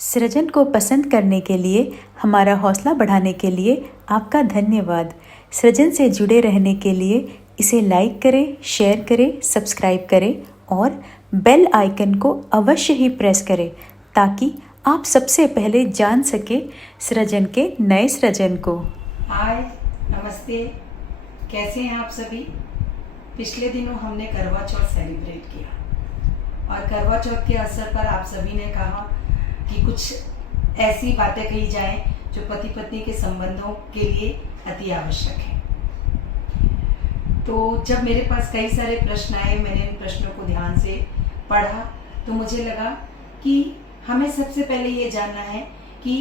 सृजन को पसंद करने के लिए, हमारा हौसला बढ़ाने के लिए आपका धन्यवाद। सृजन से जुड़े रहने के लिए इसे लाइक करें, शेयर करें, सब्सक्राइब करें और बेल आइकन को अवश्य ही प्रेस करें ताकि आप सबसे पहले जान सके सृजन के नए सृजन को। हाय, नमस्ते, कैसे हैं आप सभी। पिछले दिनों हमने करवा चौथ सेलिब्रेट किया और करवा चौथ के अवसर पर आप सभी ने कहा कि कुछ ऐसी बातें कही जाएं जो पति पत्नी के संबंधों के लिए अति आवश्यक है। तो जब मेरे पास कई सारे प्रश्न आए, मैंने इन प्रश्नों को ध्यान से पढ़ा तो मुझे लगा कि हमें सबसे पहले ये जानना है कि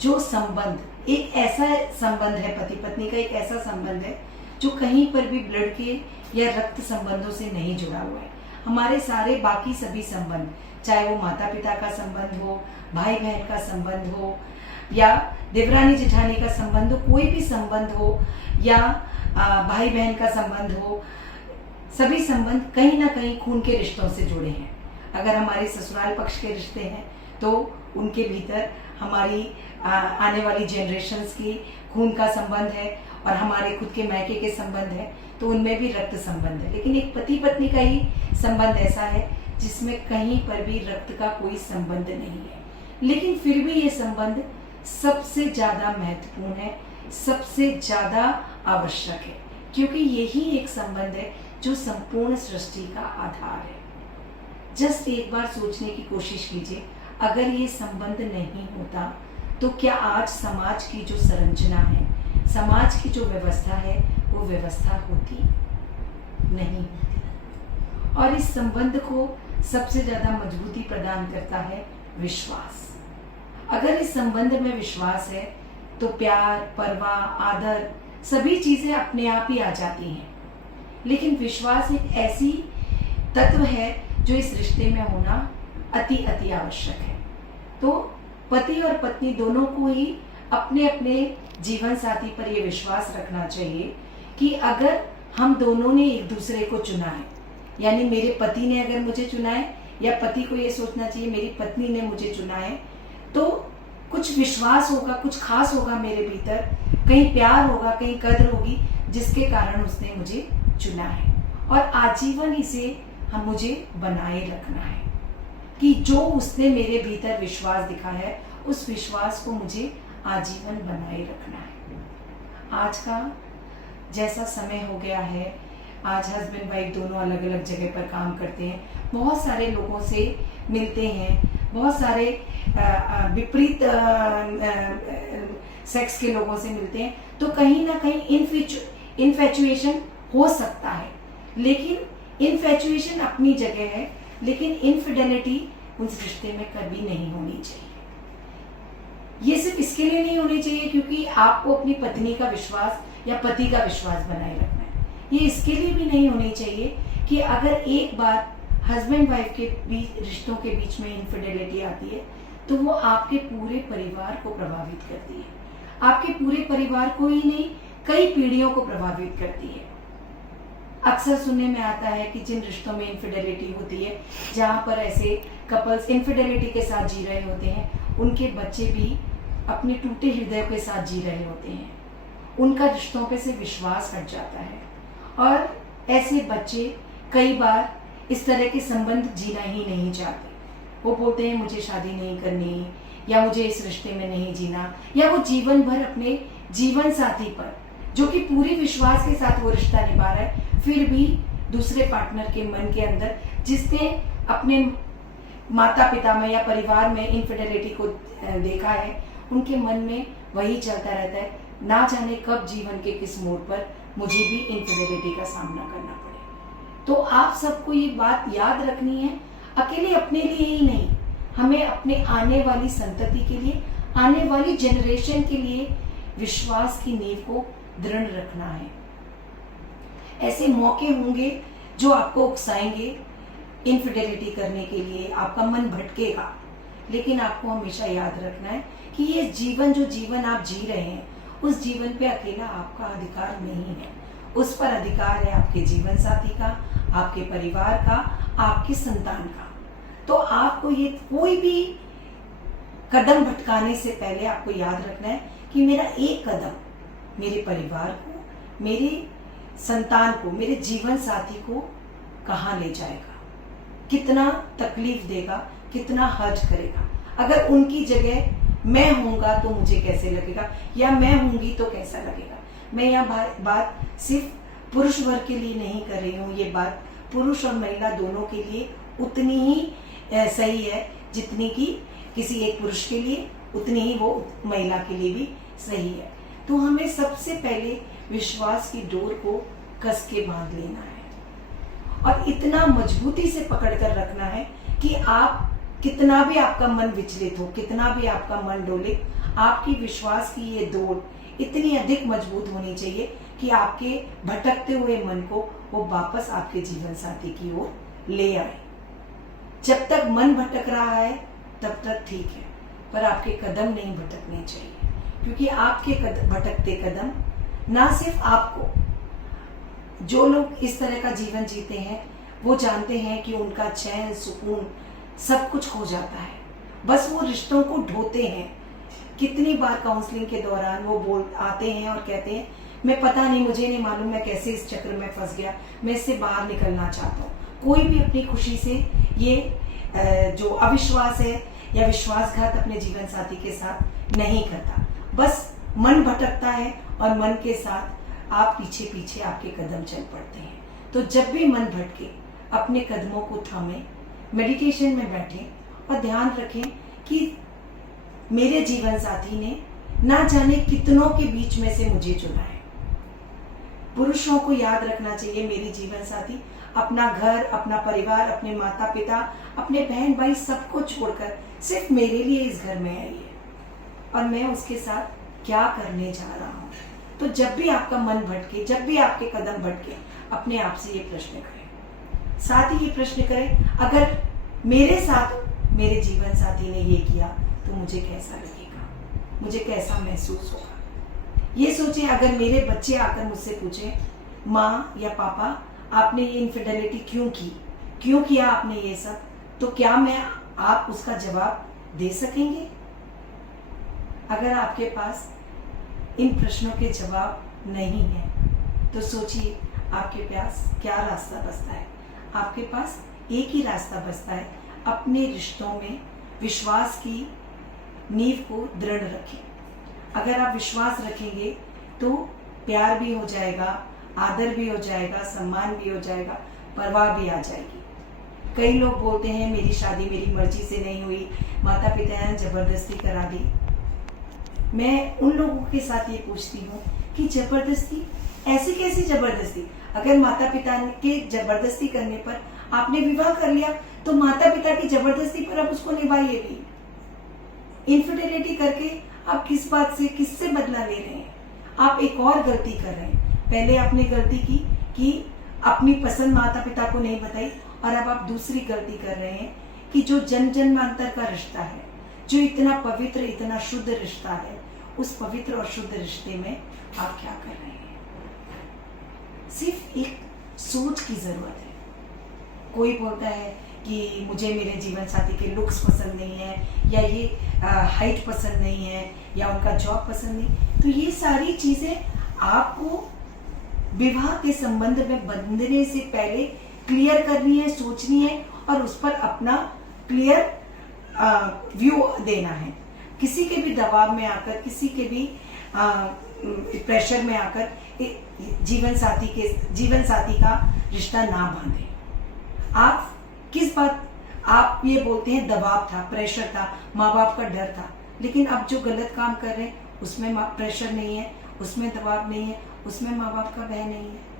जो संबंध एक ऐसा संबंध है, पति पत्नी का एक ऐसा संबंध है जो कहीं पर भी ब्लड के या रक्त संबंधों से नहीं जुड़ा हुआ है। हमारे सारे बाकी सभी संबंध, चाहे वो माता पिता का संबंध हो, भाई बहन का संबंध हो या देवरानी जेठानी का संबंध हो, कोई भी संबंध हो या भाई बहन का संबंध हो, सभी संबंध कहीं ना कहीं खून के रिश्तों से जुड़े हैं। अगर हमारे ससुराल पक्ष के रिश्ते हैं तो उनके भीतर हमारी आने वाली जनरेशन्स की खून का संबंध है और हमारे खुद के मायके के संबंध है तो उनमें भी रक्त संबंध है। लेकिन एक पति पत्नी का ही संबंध ऐसा है जिसमें कहीं पर भी रक्त का कोई संबंध नहीं है, लेकिन फिर भी ये संबंध सबसे ज्यादा महत्वपूर्ण है, सबसे ज्यादा आवश्यक है, क्योंकि यही एक संबंध है जो संपूर्ण सृष्टि का आधार है। जस्ट एक बार सोचने की कोशिश कीजिए, अगर ये संबंध नहीं होता तो क्या आज समाज की जो संरचना है, समाज की जो व्यवस्था है, वो व्यवस्था होती नहीं होती। और इस संबंध को सबसे ज्यादा मजबूती प्रदान करता है विश्वास। अगर इस संबंध में विश्वास है तो प्यार, परवाह, आदर सभी चीजें अपने आप ही आ जाती हैं। लेकिन विश्वास एक ऐसी तत्व है जो इस रिश्ते में होना अति आवश्यक है। तो पति और पत्नी दोनों को ही अपने अपने जीवन साथी पर यह विश्वास रखना चाहिए कि अगर हम दोनों ने एक दूसरे को चुना है, यानी मेरे पति ने अगर मुझे चुना है या पति को ये सोचना चाहिए मेरी पत्नी ने मुझे चुना है, तो कुछ विश्वास होगा, कुछ खास होगा मेरे भीतर, कहीं प्यार होगा, कहीं कद्र होगी जिसके कारण उसने मुझे चुना है। और आजीवन इसे मुझे बनाए रखना है कि जो उसने मेरे भीतर विश्वास दिखा है उस विश्वास को मुझे आजीवन बनाए रखना है। आज का जैसा समय हो गया है, आज हस्बैंड वाइफ दोनों अलग अलग जगह पर काम करते हैं, बहुत सारे लोगों से मिलते हैं, बहुत सारे विपरीत सेक्स के लोगों से मिलते हैं, तो कहीं ना कहीं इन्फेचुएशन हो सकता है। लेकिन इन्फेचुएशन अपनी जगह है, लेकिन इनफिडेलिटी उस रिश्ते में कभी नहीं होनी चाहिए। ये सिर्फ इसके लिए नहीं होनी चाहिए क्योंकि आपको अपनी पत्नी का विश्वास या पति का विश्वास बनाए रखना है। ये इसके लिए भी नहीं होनी चाहिए कि अगर एक बार हस्बैंड वाइफ के बीच रिश्तों के बीच में इनफिडेलिटी आती है तो वो आपके पूरे परिवार को प्रभावित करती है। आपके पूरे परिवार को ही नहीं, कई पीढ़ियों को प्रभावित करती है। अक्सर सुनने में आता है कि जिन रिश्तों में इनफिडेलिटी होती है, जहाँ पर ऐसे कपल्स इनफिडेलिटी के साथ जी रहे होते हैं, उनके बच्चे भी अपने टूटे हृदय के साथ जी रहे होते हैं। उनका रिश्तों पे से विश्वास हट जाता है और ऐसे बच्चे कई बार इस तरह के संबंध जीना ही नहीं चाहते। वो बोलते हैं मुझे शादी नहीं करनी या मुझे इस रिश्ते में नहीं जीना, या वो जीवन भर अपने जीवन साथी पर, जो कि पूरी विश्वास के साथ वो रिश्ता निभा रहा है, फिर भी दूसरे पार्टनर के मन के अंदर, जिसने अपने माता पिता में या परिवार में इनफिडेलिटी को देखा है, उनके मन में वही चलता रहता है, ना जाने कब जीवन के किस मोड़ पर मुझे भी इनफिडेलिटी का सामना करना पड़े। तो आप सबको ये बात याद रखनी है, अकेले अपने लिए ही नहीं, हमें अपने आने वाली संतति के लिए, आने वाली जनरेशन के लिए विश्वास की नींव को दृढ़ रखना है। ऐसे मौके होंगे जो आपको उकसाएंगे इनफिडेलिटी करने के लिए, आपका मन भटकेगा, लेकिन आपको हमेशा याद रखना है कि ये जीवन, जो जीवन आप जी रहे हैं, उस जीवन पे अकेला आपका अधिकार नहीं है। उस पर अधिकार है आपके जीवन साथी का, आपके परिवार का, आपकी संतान का। तो आपको ये कोई भी कदम भटकाने से पहले आपको याद रखना है कि मेरा एक कदम मेरे परिवार को, मेरे संतान को, मेरे जीवन साथी को कहाँ ले जाएगा, कितना तकलीफ देगा, कितना हर्ट करेगा। अगर उनकी जगह मैं होऊंगा तो मुझे कैसे लगेगा, या मैं होंगी तो कैसा लगेगा। मैं यह बात सिर्फ पुरुष वर्ग के लिए नहीं कर रही हूँ, ये बात पुरुष और महिला दोनों के लिए उतनी ही सही है जितनी कि किसी एक पुरुष के लिए, उतनी ही वो महिला के लिए भी सही है। तो हमें सबसे पहले विश्वास की डोर को कस के बांध लेना है और इतना मजबूती से पकड़ कर रखना है कि आप कितना भी आपका मन विचलित हो, कितना भी आपका मन डोले, आपकी विश्वास की ये डोर इतनी अधिक मजबूत होनी चाहिए कि आपके भटकते हुए मन को वो वापस आपके जीवन साथी की ओर ले आए। जब तक मन भटक रहा है तब तक ठीक है, पर आपके कदम नहीं भटकने चाहिए, क्योंकि आपके भटकते कदम ना सिर्फ आपको, जो लोग इस तरह का जीवन जीते हैं वो जानते हैं कि उनका चैन सुकून सब कुछ हो जाता है, बस वो रिश्तों को ढोते हैं। कितनी बार काउंसलिंग के दौरान वो आते हैं और कहते हैं मैं पता नहीं, मुझे नहीं मालूम मैं कैसे इस चक्र में फंस गया, मैं इससे बाहर निकलना चाहता हूँ। कोई भी अपनी खुशी से ये जो अविश्वास है या विश्वासघात अपने जीवन साथी के साथ नहीं करता, बस मन भटकता है और मन के साथ आप पीछे पीछे आपके कदम चल पड़ते हैं। तो जब भी मन भटके अपने कदमों को थामे, मेडिटेशन में बैठें और ध्यान रखें कि मेरे जीवन साथी ने ना जाने कितनों के बीच में से मुझे चुना है। पुरुषों को याद रखना चाहिए मेरी जीवन साथी अपना घर, अपना परिवार, अपने माता पिता, अपने बहन भाई सबको छोड़कर सिर्फ मेरे लिए इस घर में आई है और मैं उसके साथ क्या करने जा रहा हूँ। तो जब भी आपका मन भटके, जब भी आपके कदम भटके, अपने आप से ये प्रश्न करें। साथ ही ये प्रश्न करें, अगर मेरे साथ मेरे जीवन साथी ने ये किया तो मुझे कैसा लगेगा, मुझे कैसा महसूस होगा। ये सोचें, अगर मेरे बच्चे आकर मुझसे पूछें माँ या पापा आपने ये इनफिडेलिटी क्यों की, क्यों किया आपने ये सब, तो क्या आप उसका जवाब दे सकेंगे? अगर आपके पास इन प्रश्नों के जवाब नहीं है तो सोचिए आपके पास क्या रास्ता बचता है। आपके पास एक ही रास्ता बचता है, अपने रिश्तों में विश्वास की नींव को दृढ़ रखें। अगर आप विश्वास रखेंगे तो प्यार भी हो जाएगा, आदर भी हो जाएगा, सम्मान भी हो जाएगा, परवाह भी आ जाएगी। कई लोग बोलते हैं मेरी शादी मेरी मर्जी से नहीं हुई, माता पिता ने जबरदस्ती करा दी। मैं उन लोगों के साथ ये पूछती हूँ कि जबरदस्ती, ऐसी कैसी जबरदस्ती? अगर माता पिता के जबरदस्ती करने पर आपने विवाह कर लिया तो माता पिता की जबरदस्ती पर आप उसको निभाइए भी। इनफिडेलिटी करके आप किस बात से, किससे बदला ले रहे हैं? आप एक और गलती कर रहे हैं। पहले आपने गलती की कि अपनी पसंद माता पिता को नहीं बताई, और अब आप दूसरी गलती कर रहे हैं कि जो जन्मांतर का रिश्ता है, जो इतना पवित्र, इतना शुद्ध रिश्ता है, उस पवित्र और शुद्ध रिश्ते में आप क्या कर रहे हैं? सिर्फ एक सोच की जरूरत है। कोई बोलता है कि मुझे मेरे जीवन साथी के लुक्स पसंद नहीं है, या ये हाइट पसंद नहीं है, या उनका जॉब पसंद नहीं, तो ये सारी चीजें आपको विवाह के संबंध में बंधने से पहले क्लियर करनी है, सोचनी है और उस पर अपना क्लियर व्यू देना है। किसी के भी दबाव में आकर, किसी के भी प्रेशर में आकर जीवन साथी का रिश्ता ना बांधे। आप किस बात, आप ये बोलते हैं दबाव था, प्रेशर था, माँ बाप का डर था, लेकिन अब जो गलत काम कर रहे हैं उसमें प्रेशर नहीं है, उसमें दबाव नहीं है, उसमें माँ बाप का भय नहीं है।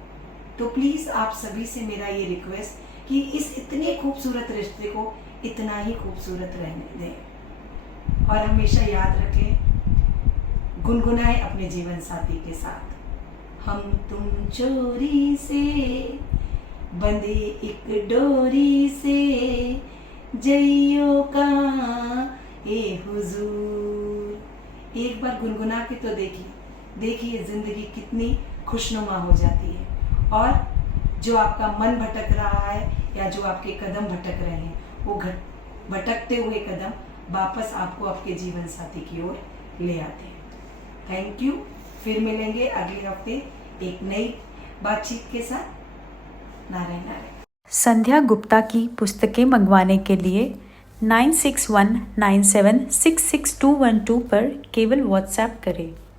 तो प्लीज आप सभी से मेरा ये रिक्वेस्ट कि इस इतने खूबसूरत रिश्ते को इतना ही खूबसूरत रहने दें और हमेशा याद रखें, गुनगुनाएं अपने जीवन साथी के साथ, हम तुम चोरी से बंधे एक डोरी से, जइयो का ए हुजूर। एक बार गुनगुना के तो देखिए जिंदगी कितनी खुशनुमा हो जाती है। और जो आपका मन भटक रहा है या जो आपके कदम भटक रहे हैं, वो भटकते हुए कदम वापस आपको आपके जीवन साथी की ओर ले आते हैं। Thank you. फिर मिलेंगे अगले हफ्ते एक नई बातचीत के साथ। नारायण नारायण। संध्या गुप्ता की पुस्तकें मंगवाने के लिए 9619766212 पर केवल व्हाट्सएप करें।